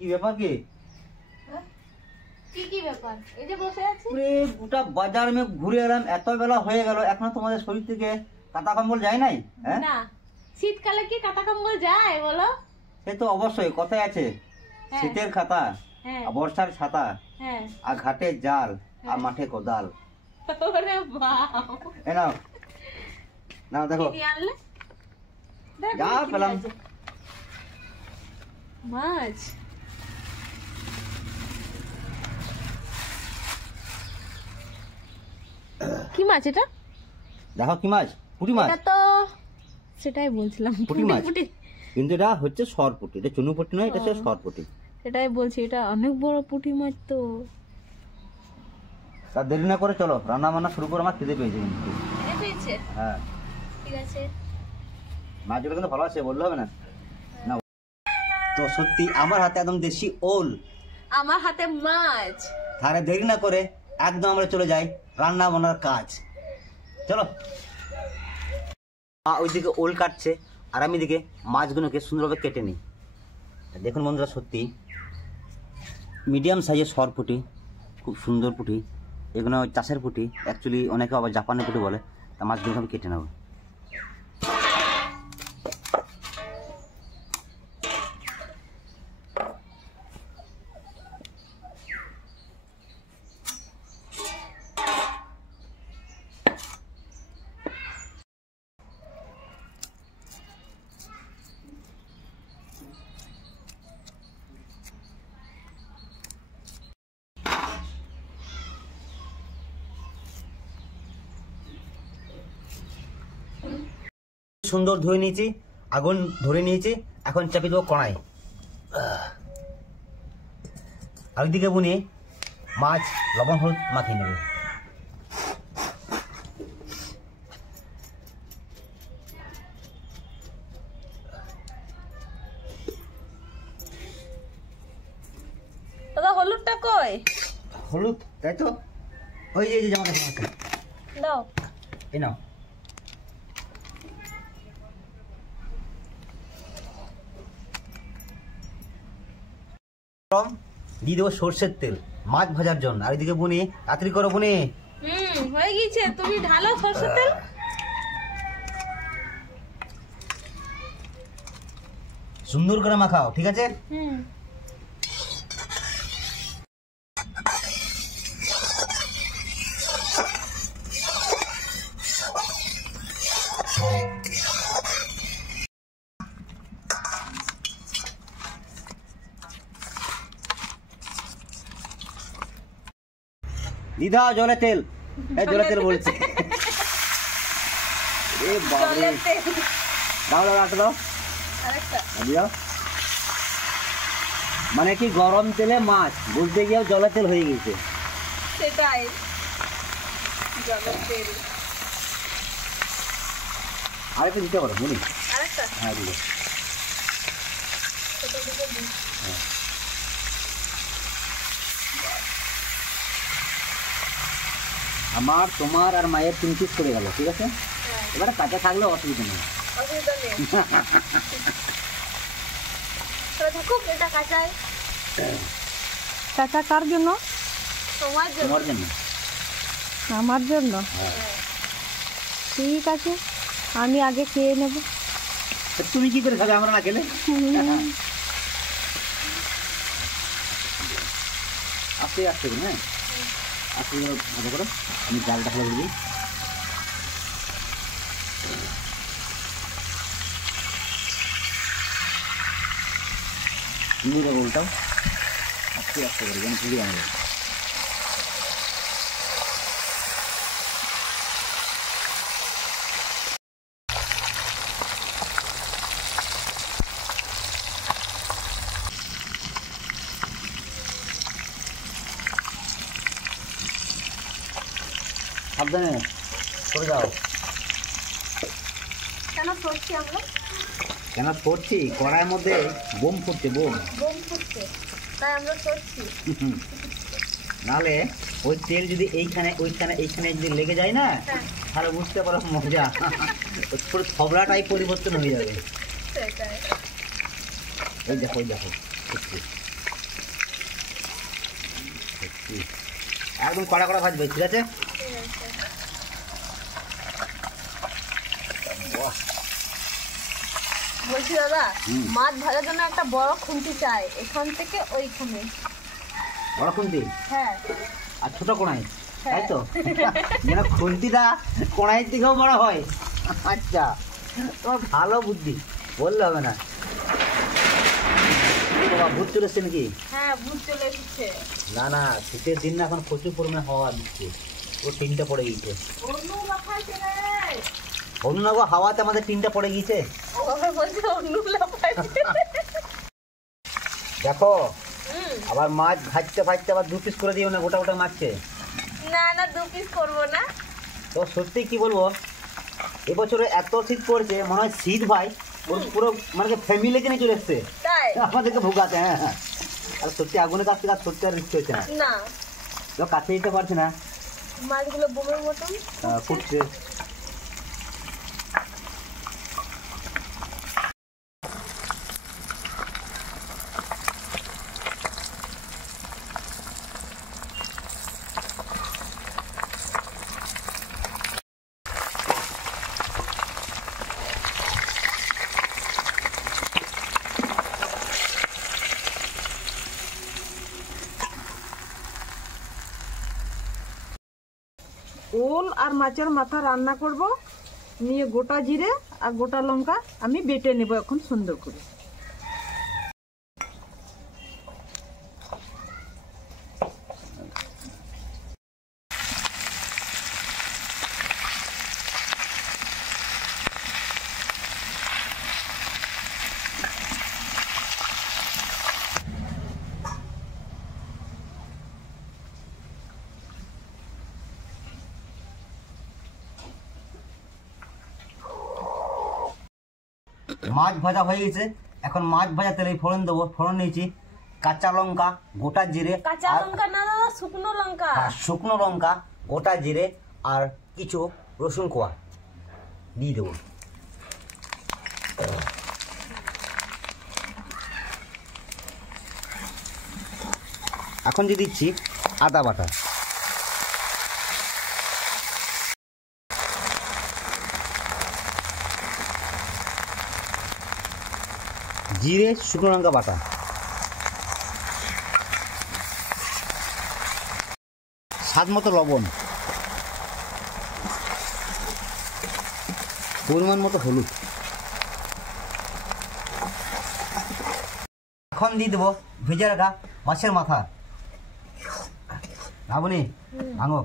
কি ব্যাপার কি? কি ব্যাপার? এই যে বসে আছি। গোটা বাজার में ঘুরে এলাম, এত বেলা হয়ে গেল এখনো তোমাদের শরীর থেকে কাঁথা কম্বল যায় নাই? হ্যাঁ না, শীতকালে কি কাঁথা কম্বল যায় বলো? সে তো অবশ্যই, কথাই আছে শীতের খাতা, বর্ষার ছাতা, আর ঘাটে জাল, আর মাঠে কোদাল। ওরে বাবা, এ নাও নাও দেখো কি আনলে? যা পেলাম মাছ। কি মাছ এটা? দেখো কি মাছ, পুঁটি মাছ। এটা তো সেটাই বলছিলাম, পুঁটি মাছ, কিন্তু এটা হচ্ছে সরপুঁটি, এটা চুনো পুঁটি নয়, এটা হচ্ছে সরপুঁটি। সেটাই বলছি, এটা অনেক বড় পুঁটি মাছ তো। তা দেরি না করে চলো রান্না বান্না শুরু করে, আমার খিদে পেয়েছে কিন্তু। খিদে পেয়েছে? হ্যাঁ ঠিক আছে। মাছগুলো কিন্তু ভালো আছে, বললে হবে না। না তো সত্যি আমার হাতে একদম দেশি ওল, আমার হাতে মাছ। তাহলে দেরি না করে একদম আমরা চলে যাই রান্না বান্নার কাজ। চলো। ওইদিকে ওল কাটছে আর আমি দিকে মাছগুলোকে সুন্দরভাবে কেটে নিই। দেখুন বন্ধুরা, সত্যি মিডিয়াম সাইজের সরপুঁটি, খুব সুন্দর পুঁটি। এগুলো চাষের পুঁটি, অ্যাকচুয়ালি অনেকে আবার জাপানি পুঁটি বলে। তা মাছগুলোকে আমি কেটে নেব। সুন্দর ধুয়ে নিয়েছি, আগুন ধরে নিয়েছি, এখন চাপি দেবো কড়াই। আর ওইদিকে বুনি মাছ লবণ হলুদ মাখিয়ে নেবে। দাদা হলুদটা কই? হলুদ তাই তো, ওই যে জামাটা দাও। এই নাও। দিয়ে দেবো সর্ষের তেল মাছ ভাজার জন্য। আর এদিকে বুনি তাড়াতাড়ি করো বুনি। হয়ে গেছে, তুমি ঢালো সর্ষের তেল। সুন্দর করে মাখাও, ঠিক আছে? দিদা জলে তেল, জলে তেল বলছে। মানে কি গরম তেলে মাছ, বলতে গিয়ে জলে তেল হয়ে গেছে। সেটাই, জলের তেল। আরেকটা দিতে পারো বলি। আরেকটা? হ্যাঁ দিদি। আমার, তোমার আর মায়ের 3 পিস করে গেল, ঠিক আছে? এবারে কাঁচা থাকলে অসুবিধা নেই। কাঁচা কার জন্য? তোমার জন্য। আমার জন্য? ঠিক আছে, আমি আগে খেয়ে নেব। তুমি কি করে খাবে আমরা না খেলে? আস্তে আস্তে করে, হ্যাঁ আস্তে করে ভালো করো। আমি জালটা ফেলে দিই। নিয়ে বলটাও আস্তে আস্তে করে, যেন ভুলে আনবে। সাবধানে করে যাও। কেন সরছি আমরা? কেন সরছি? কড়াইয়ের মধ্যে বোম ফুটছে, বোম ফুটছে, তাই আমরা সরছি। নাহলে ওই তেল যদি এইখানে ওইখানে এইখানে যদি লেগে যায় না, তাহলে বুঝতে পারো মজা, পুরো থবড়াটাই পরিবর্তন হয়ে যাবে। সেটাই। ওই দেখো, ওই দেখো একদম কড়া কড়া ভাজবে, ঠিক আছে? বলছি দাদা, মাছ ভাজার জন্য একটা বড় খুন্তি চাই, এখান থেকে ওইখানে। বড় খুন্তি হ্যাঁ, আর ছোট কড়াই, তাই তো? যেন খুন্তিটা কড়াইয়ের থেকেও বড় হয়। আচ্ছা, তোমার ভালো বুদ্ধি, বললে হবে না। বাবা, ভূত চলে এসছে নাকি? হ্যাঁ, ভূত চলে এসেছে। না না, শীতের দিন না, এখন প্রচুর পরিমাণে হাওয়া দিচ্ছে, ও টিনটা পড়ে গিয়েছে। অন্য লাফাইছে রে। অন্য গো, হাওয়াতে আমাদের টিনটা পড়ে গিয়েছে। ওভাবে বলছে অন্য লাফাইছে। দেখো, আবার মাছ ভাজতে ভাজতে আবার 2 পিস করে দিও না, গোটা গোটা মাছকে। না না, 2 পিস করবো না। তো সত্যি কি বলবো, এবছরে এত শীত পড়ছে, মনে হয় শীত ভাই ওর পুরো মানে ফ্যামিলিকে নিয়ে চলে এসছে তাই আমাদেরকে ভোগাতে। হ্যাঁ হ্যাঁ, আর সত্যি আগুনের কাছ থেকে আর সত্যি আর রিস্ক হচ্ছে না, না, তো কাছে দিতে পারছি না। মাছগুলো বোমের মতন ফুটছে। ওল আর মাছের মাথা রান্না করব, নিয়ে গোটা জিরে আর গোটা লঙ্কা আমি বেটে নেব এখন সুন্দর করে। মাছ ভাজা হয়ে গেছে, এখন মাছ ভাজা তেলে ফোড়ন দেবো। ফোড়ন নিয়েছি কাঁচা লঙ্কা, গোটা জিরে, কাঁচা লঙ্কা না দাদা, শুকনো লঙ্কা। আর শুকনো লঙ্কা, গোটা জিরে আর কিছু রসুন কোয়া দিয়ে দেবো। এখন দিয়ে দিচ্ছি আদা বাটা, জিরে, শুকনো লঙ্কা বাটা, স্বাদ মতো লবণ, পরিমাণ মতো হলুদ। এখন দিয়ে দেবো ভেজে রাখা মাছের মাথা। ভাবনি ভাঙো,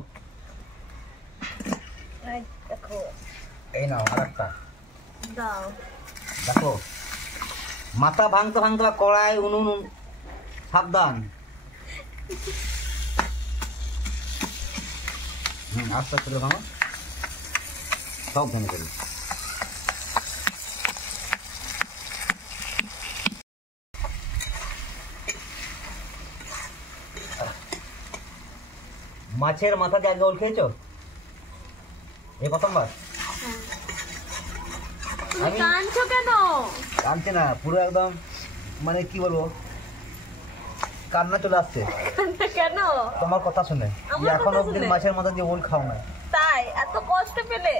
দেখো, এই নাও আর একটা দাও। দেখো, মাথা ভাঙতে ভাঙতে বা কড়াই উনুন সাবধান। আস্তে আস্তে ভাঙো, সব ভেঙে যাবে। মাছের মাথা দিয়ে আগে ওল খেয়েছো? এই প্রথমবার? তুমি কাঁদছো কেন? কাঁদছে না, পুরো একদম মানে কি বলবো, কান্না চলে আসছে। কেন? তোমার কথা শুনে, আমার যে এখন কথা অব্দি শুনে? মাছের মাথা দিয়ে ওল খাও না। তাই এত কষ্ট পেলে?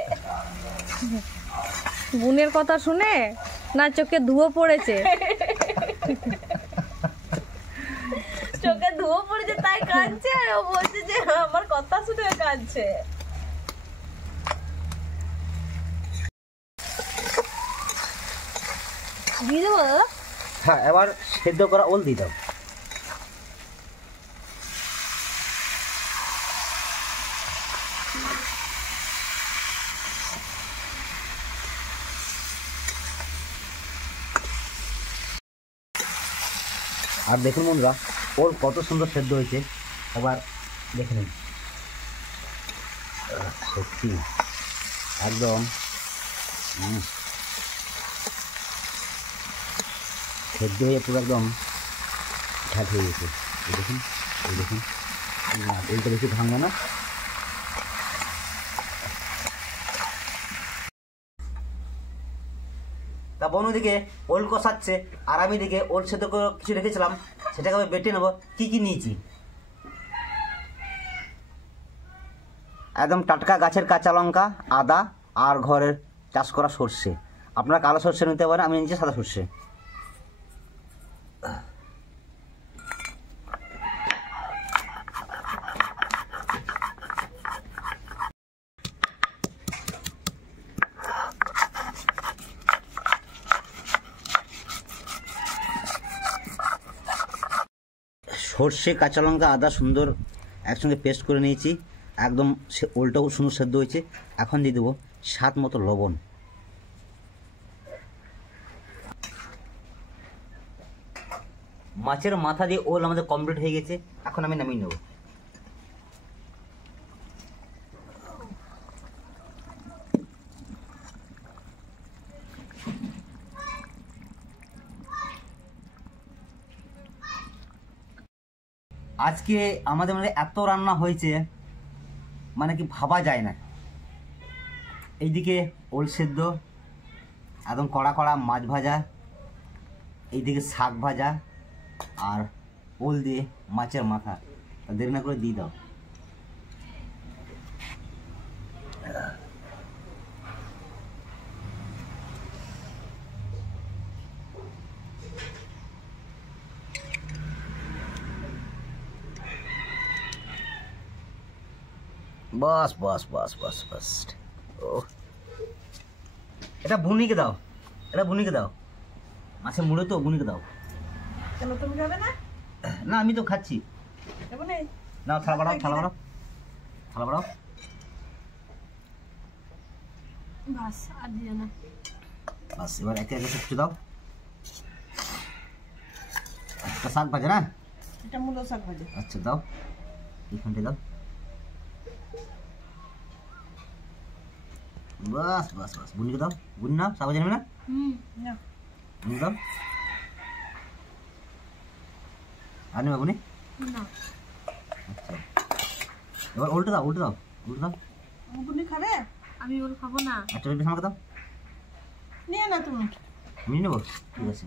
বোনের কথা শুনে না চোখে ধুয়ো পড়েছে। চোখে ধুয়ো পড়েছে তাই কাঁদছে, আর ও বলছে যে আমার কথা শুনে কাঁদছে। দিয়ে দেবো দাদা? হ্যাঁ, এবার সেদ্ধ করা ওল দিয়ে দাও। আর দেখুন বন্ধুরা, ওল কত সুন্দর সেদ্ধ হয়েছে, এবার দেখে নিন। সত্যি একদম সেদ্ধ হয়ে পুরো একদম ঘাট হয়ে গেছে। এই দেখুন, এই দেখুন, ওলটা বেশি ভাঙবে না। তা বোন ওদিকে ওল কষাচ্ছে, আর আমি দিকে ওল সেদ্ধ করে কিছু রেখেছিলাম, সেটাকে আমি বেটে নেবো। কি কি নিয়েছি একদম টাটকা গাছের কাঁচা লঙ্কা, আদা আর ঘরের চাষ করা সর্ষে। আপনারা কালো সর্ষে নিতে পারেন, আমি নিচ্ছি সাদা সর্ষে। সর্ষে, কাঁচা লঙ্কা, আদা সুন্দর একসঙ্গে পেস্ট করে নিয়েছি, একদম ওলটাও সুন্দর সেদ্ধ হয়েছে। এখন দিয়ে দেবো স্বাদ মতো লবণ। মাছের মাথা দিয়ে ওল আমাদের কমপ্লিট হয়ে গেছে, এখন আমি নামিয়ে নেব। আজকে আমাদের মানে এত রান্না হয়েছে মানে কি ভাবা যায় না। এইদিকে ওল সেদ্ধ, একদম কড়া কড়া মাছ ভাজা, এইদিকে শাক ভাজা আর ওল দিয়ে মাছের মাথা। দেরি না করে দিয়ে দাও। বাস বাস বাস বাস বাস। ও এটা বুনিকে দাও, এটা বুনিকে দাও। মাছের মুড়ো তো বুনিকে দাও। কেন তুমি খাবে না? না আমি তো খাচ্ছি। এমন না থালা বাড়াও, থালা বাড়াও, থালা বাড়াও। বাস আর দিও না। বাস এবার একে একে সবজি দাও। একটা শাক ভাজা না? এটা মূলো শাক ভাজি। আচ্ছা দাও, এইখানটা দাও। বাস বাস বাস, বুনিকে দাও। বুনি নাও, শাক ভাজা নেবে না? নাও। বুনি দাও। আর নেবে বুনি? না আচ্ছা এবার উল্টে দাও, উল্টে দাও, উল্টে দাও। তুমি খাবে? আমি ওল খাবো না। একটা রুটি আমাকে দাও। নিয়ে না তুমি। নিয়ে নেবো, ঠিক আছে।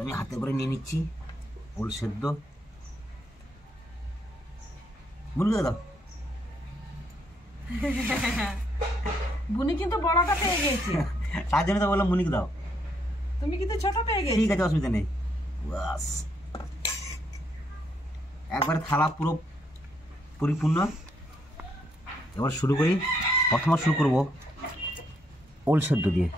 আমি হাতে করে নিয়ে নিচ্ছি ওল সেদ্ধ। বুনিকে দাও। বুনি কিন্তু বড়টা পেয়ে গেছে। তার জন্য তো বললাম বুনিকে দাও। তুমি কিন্তু ছোট পেয়ে গেছে। ঠিক আছে, অসুবিধা নেই। বাস একবারে থালা পুরো পরিপূর্ণ। এবার শুরু করি। প্রথমে শুরু করব ওল সেদ্ধ দিয়ে।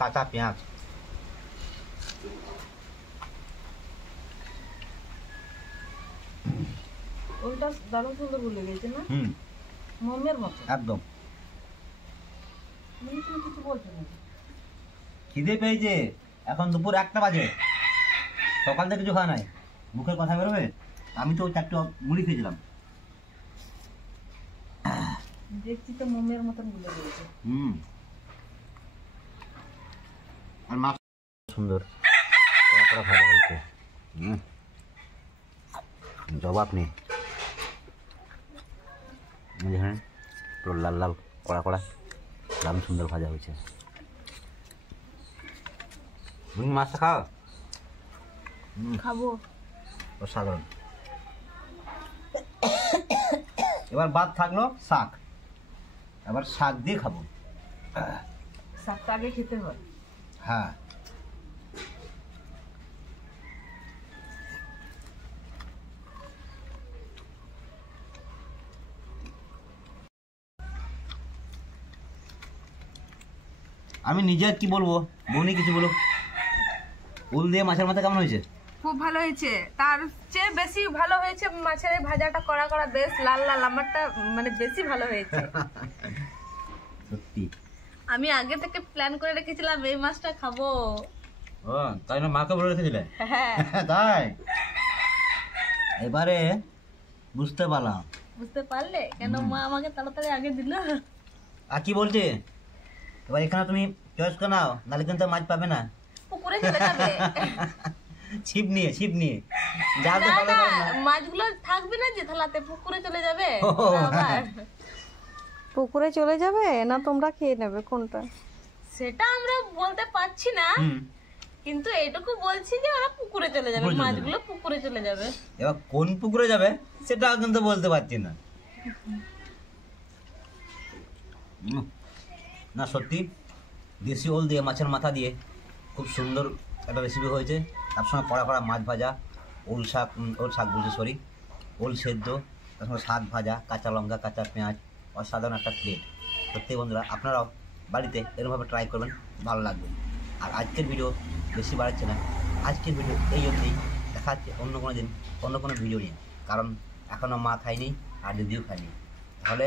কাঁচা পেঁয়াজ, ওইটা দারুণ সুন্দর বলে গেছে না? মোমের মতো। একদম। তুমি কিছু বলছো না? খিদে পেয়েছে, এখন দুপুর 1টা বাজে, সকাল থেকে কিছু খাওয়া নাই, মুখের কথা বেরোবে। আমি তো 4টা মুড়ি খেয়েছিলাম। দেখছি তো মোমের মতন বলে গেছে। আর মাছ সুন্দর কড়া ভাজা হয়েছে, জবাব নেই। হ্যাঁ পুরো লাল লাল কড়া কড়া দারুণ সুন্দর ভাজা হয়েছে। মাছটা খাও। খাবো। অসাধারণ। এবার বাদ থাকলো শাক, এবার শাক দিয়ে খাবো। শাকটা আগে খেতে হয়। হ্যাঁ আমি নিজে কি বলবো, বৌনি কিছু বলো। ওল দিয়ে মাছের মাথা কেমন হয়েছে? খুব ভালো হয়েছে, তার চেয়ে বেশি ভালো হয়েছে মাছের এই ভাজাটা, কড়া কড়া বেশ লাল লাল, আমারটা মানে বেশি ভালো হয়েছে। সত্যি আমি আগে থেকে প্ল্যান করে রেখেছিলাম এই মাছটা খাবো। ও তাই না, মাকে বলে রেখেছিলে? হ্যাঁ তাই এবারে বুঝতে পারলাম। বুঝতে পারলে কেন মা আমাকে তাড়াতাড়ি আগে দিল? আর কি বলছে এবার, এখানে তুমি চয়েস করে নাও, নাহলে কিন্তু মাছ পাবে না। পুকুরে চলে যাবে। ছিপ নিয়ে, ছিপ নিয়ে জাল তো না পাবে না, না। মাছগুলো থাকবে না যে থালাতে, পুকুরে চলে যাবে। ও, আবার। পুকুরে চলে যাবে না তোমরা খেয়ে নেবে কোনটা? সেটা আমরা বলতে পারছি না, কিন্তু এটুকু বলছি যে ওরা পুকুরে চলে যাবে, পুকুরে চলে মাছগুলো পুকুরে চলে যাবে। এবার কোন পুকুরে যাবে সেটা কিন্তু বলতে পারছি না। না সত্যি দেশি ওল দিয়ে মাছের মাথা দিয়ে খুব সুন্দর একটা রেসিপি হয়েছে। তার সঙ্গে কড়া কড়া মাছ ভাজা, ওল শাক বলছি সরি, ওল সেদ্ধ, তার সঙ্গে শাক ভাজা, কাঁচা লঙ্কা, কাঁচা পেঁয়াজ, অসাধারণ একটা প্লেট। সত্যি বন্ধুরা আপনারাও বাড়িতে এরকমভাবে ট্রাই করবেন, ভালো লাগবে। আর আজকের ভিডিও বেশি বাড়াচ্ছে না, আজকের ভিডিও এই অবধি। দেখা যাচ্ছে অন্য কোনো দিন অন্য কোনো ভিডিও নিয়ে, কারণ এখনও মা খায়নি আর দিদিও খায়নি। তাহলে